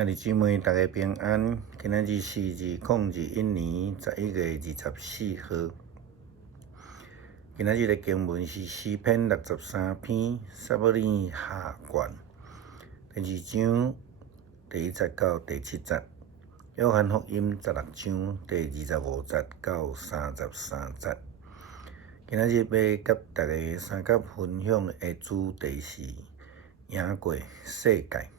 兄弟姊妹，大家平安。今仔日是2021年11月24号。今仔日的经文是诗篇63篇撒母耳下卷第2章第1节到第7节，约翰福音16章第25节到33节。今仔日要甲大家三角分享的主题是赢过世界。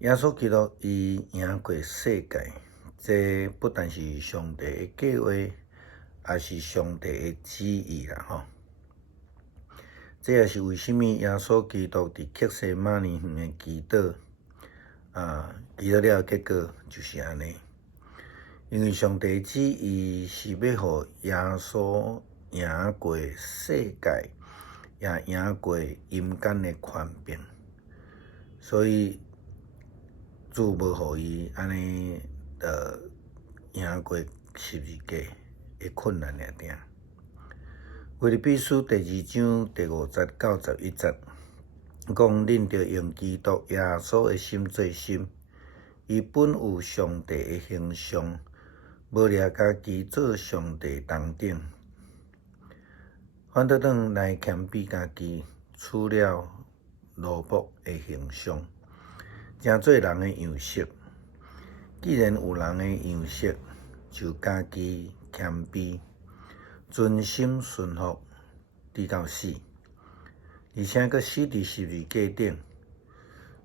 耶稣基督伊赢过世界，这不但是上帝的计划，也是上帝的旨意啦这也是为什么耶稣基督伫克西马尼园的祈祷，祈祷了结果就是安尼。因为上帝的旨意是要互耶稣赢过世界，也赢过阴间的权柄，所以主无互伊安尼赢过十字架的困难尔定。腓立比书第2章第5节到11节，讲恁着用基督耶稣的心做心，伊本有上帝的形象，无掠家己做上帝同等，反倒转来谦卑家己，取了奴仆的形象，成做人的样式。既然有人的样式，就家己谦卑，存心顺服，直到死，而且佫死伫十字架顶。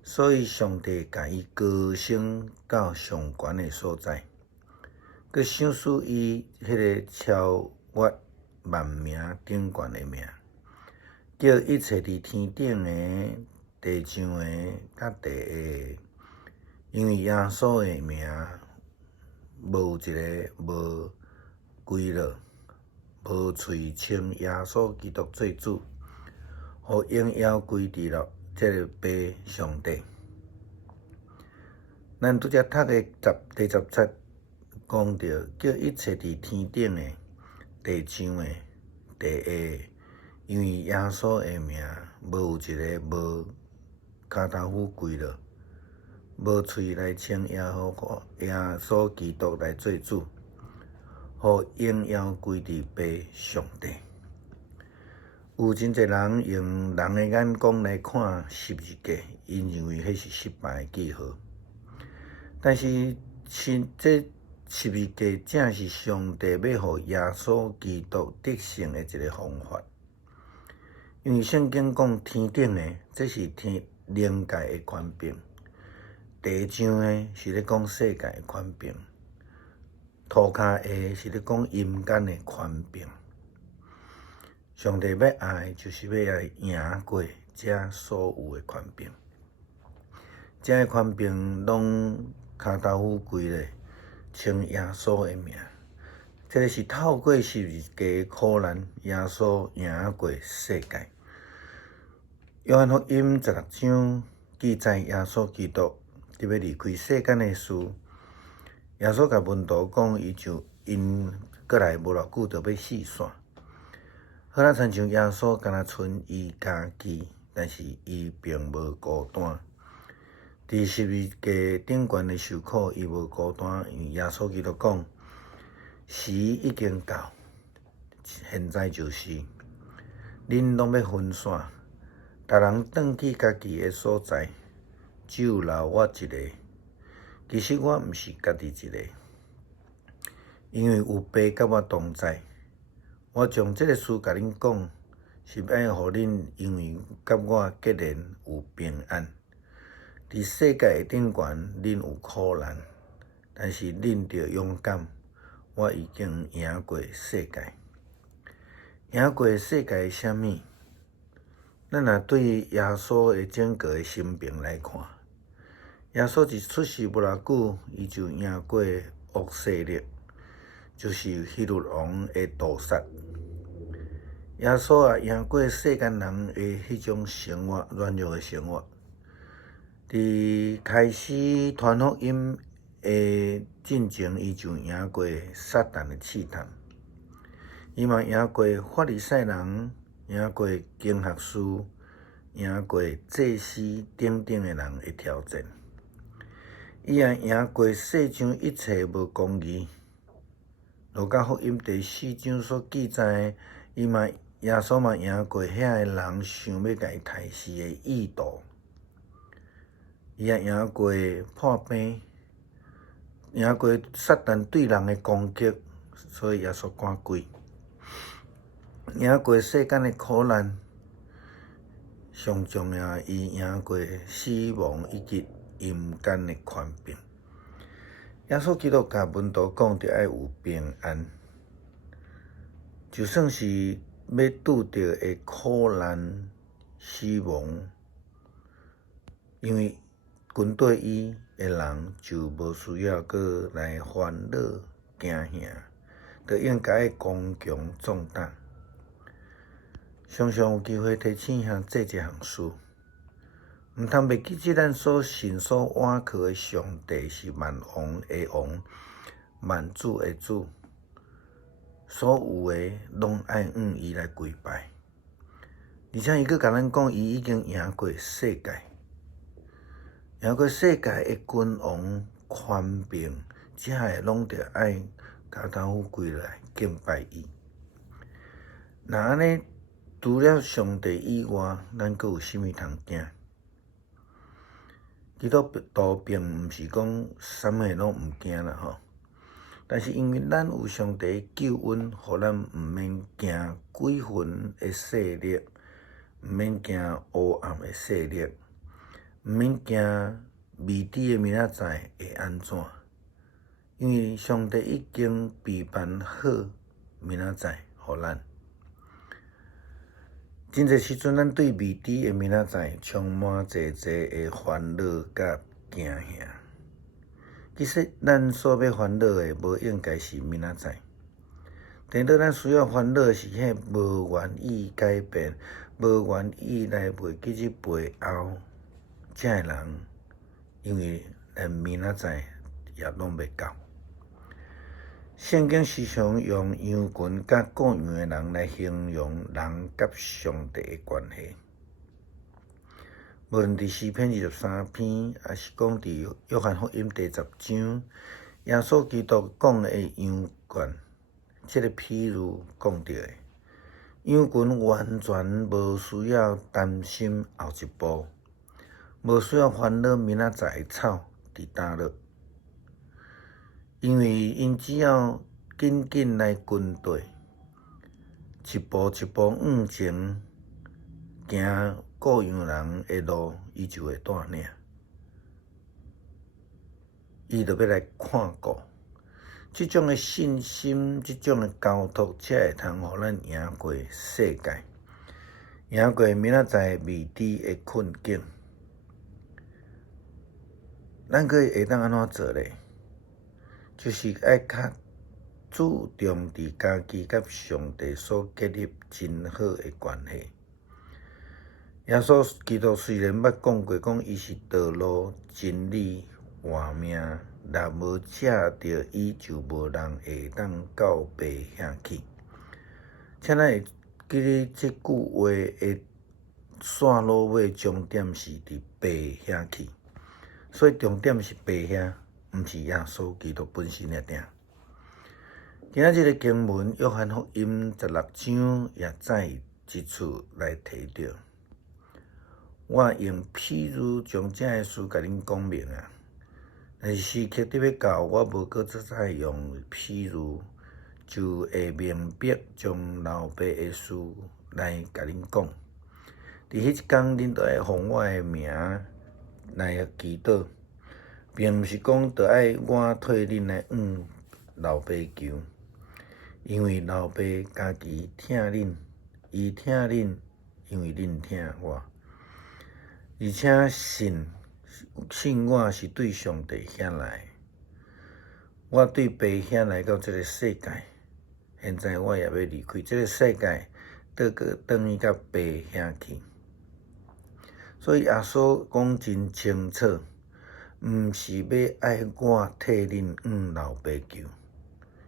所以上帝甲伊高升到上悬的所在，佫赏赐伊迄个超越万名顶悬的名，叫一切伫天顶的、地上的、甲地下，因为耶稣的名，无一个无归落，无喙称耶稣基督做主，互荣耀归伫了这个爸上帝。咱拄则读的第10节讲到，叫一切伫天顶的、地上的、地下，因为耶稣的名，无有一个无骹头夫跪落，无喙来称耶稣基督来做主，互荣耀归伫爸上帝。有真侪人用人的眼光来看十字架，因认为迄是失败的记号。但是这十字架正是上帝要互耶稣基督得胜的一个方法。因为圣经讲天顶的，这是天灵界的权柄；地上的是咧讲世界的权柄；涂骹下是咧讲阴间的权柄。上帝要爱，就是要来赢过这所有的权柄。这个权柄拢骹头夫跪咧，称耶稣的名。这个是透过十字架的苦难，耶稣赢过世界。约翰福音16章记载耶稣基督伫要离开世间的事。耶稣甲门徒讲，因过来无偌久就要死线。好像亲像耶稣敢若剩伊家己，但是伊并无孤单。伫十字架顶悬的受苦，伊无孤单，因为耶稣基督讲，时已经到，现在就是，恁拢要分散，逐人转去家己的所在，只有留我一个。其实我毋是家己一个，因为有爸甲我同在。我将这个事甲恁讲，是要互恁因为甲我结连有平安。伫世界的顶悬，恁有苦难，但是恁着勇敢。我已经赢过世界。赢过世界是啥物？咱若对耶稣的整个的生平来看，耶稣一出世无偌久，伊就赢过恶势力，就是希律王的屠杀。耶稣也赢过世间人的迄种生活，软弱的生活。伫开始传福音的进前，伊就赢过撒旦的试探，伊嘛赢过法利赛人，赢过经学士，赢过祭司等等的人的挑战。伊也赢过世上一切无公义。路加福音第4章所记载，耶稣嘛赢过遐个人想要甲伊杀死的意图，伊也赢过破病，赢过撒旦对人的攻击，所以耶稣赶鬼，赢过世间的苦难，上重要伊赢过死亡以及阴间的权柄。耶稣基督甲门徒讲着爱有平安，就算是要拄着的苦难、死亡，因为跟对伊的人就无需要搁来烦恼惊吓，着应该刚强壮胆。常常有机会提醒兄做一项事，毋通袂记即咱所信所倚靠的上帝是万王的王、万主的主，所有的拢爱向伊来跪拜。而且伊佫甲咱讲，伊已经赢过世界，赢过世界的君王、权柄，遮个拢着爱脚头跪来敬拜伊。若安尼，除了上帝以外，咱佫有啥物通惊？基督徒并毋是讲啥物拢毋惊啦吼，但是因为咱有上帝救恩，互咱毋免惊鬼魂的势力，毋免惊黑暗的势力，毋免惊未知的明仔载会安怎？因为上帝已经备办好明仔载，互咱。真侪时阵，咱对未知的明仔载充满侪的烦恼甲惊吓。其实，咱所要烦恼的，无应该是明仔载。等到咱需要烦恼的是迄无愿意改变、无愿意来袂记去背后遮个人，因为连明仔载也拢袂到。圣经时常用羊群甲各样的人来形容人甲上帝的关系。无论伫诗篇23篇，还是讲伫约翰福音第10章，耶稣基督讲的羊群，这个譬如讲到的，羊群完全无需要担心后一步，无需要烦恼明仔载的草伫倒落。因为因只要紧紧来跟对，一步一步往前行，各样人的路，伊就会带领。伊就要来看顾。这种的信心，这种的交托，才会通互咱赢过世界，赢过明仔载未知的困境。咱佫会当安怎做咧？就是爱较注重伫家己甲上帝所建立真好的关系。耶稣基督虽然捌讲过，讲伊是道路、真理、活命，若无借着伊，就无人会当到爸遐去。请咱会记咧这句话的线路尾终点是伫爸遐去，所以重点是爸遐。毋是耶稣基督本身的定。今仔日的经文，约翰福音16章也再一次来提到。我用譬如将这个事甲恁讲明啊，但是时刻伫要到，我无搁再用譬如，就会明白将老爸的事来甲恁讲。伫迄一天，恁都会奉我的名来祈祷。并毋是讲着爱我替恁来向老爸求，因为老爸家己疼恁，伊疼恁，因为恁疼我，而且信我是对上帝遐来。我对爸遐来到这个世界，现在我也要离开这个世界，倒转去到爸遐去。所以耶稣讲真清楚。毋是要爱我替恁向老爸求，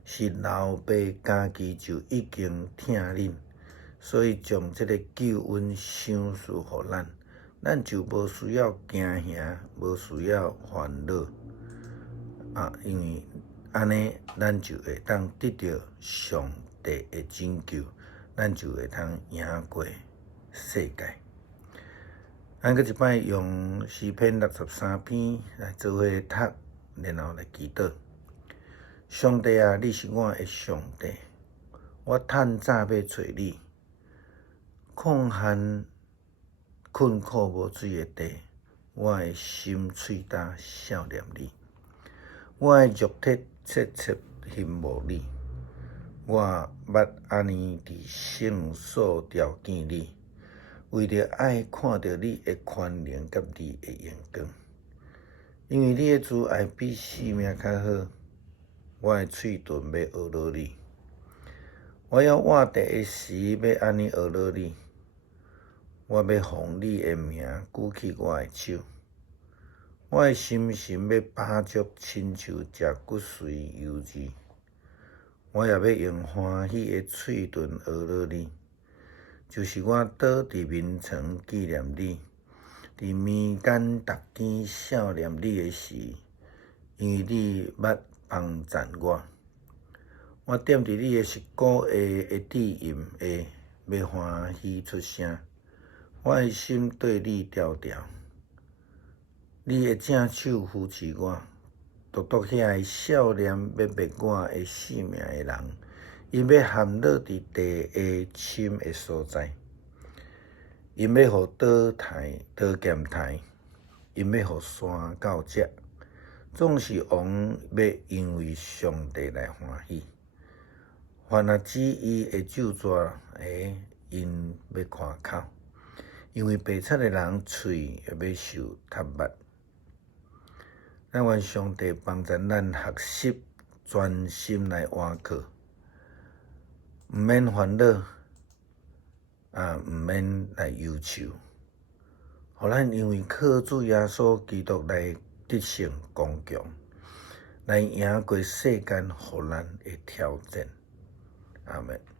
是老爸家己就已经疼恁，所以将这个救恩赏赐互咱，咱就无需要惊吓，无需要烦恼，因为安尼咱就会当得到上帝的拯救，咱就会当赢过世界。咱搁一摆用诗篇63篇来做伙读，然后来祈祷。上帝啊，你是我的上帝，我趁早要找你，抗旱困苦无水的地，我的心喙焦想念你，我的肉体切切羡慕你，我捌安尼伫圣所朝见你，为着爱看到你的宽容甲你的阳光，因为你的慈爱比性命较好，我的喙唇要学落你，我要活地的时要安尼学落你，我要奉你的名举起我的手，我的心神要饱足亲像食骨髓油脂，我也要用欢喜的喙唇学落你，就是我倒伫眠床纪念你，伫暝间逐天想念你的时，因为你捌帮赞我。我踮伫你的膝骨下的底荫下，要欢喜出声。我的心对你调调，你的正手扶持我，独独遐个少年要灭我的性命的人，因要陷落伫地下深的所在，因要互刀剑刣，因要互山狗食，总是王要因为上帝来欢喜。凡若指伊的咒诅因要看口，因为白贼的人喙要受踢捌。咱愿上帝帮助咱学习专心来换靠，毋免烦恼，毋免来忧愁，互咱因为靠主耶稣基督来得胜刚强，来赢过世间互咱的挑战。阿们。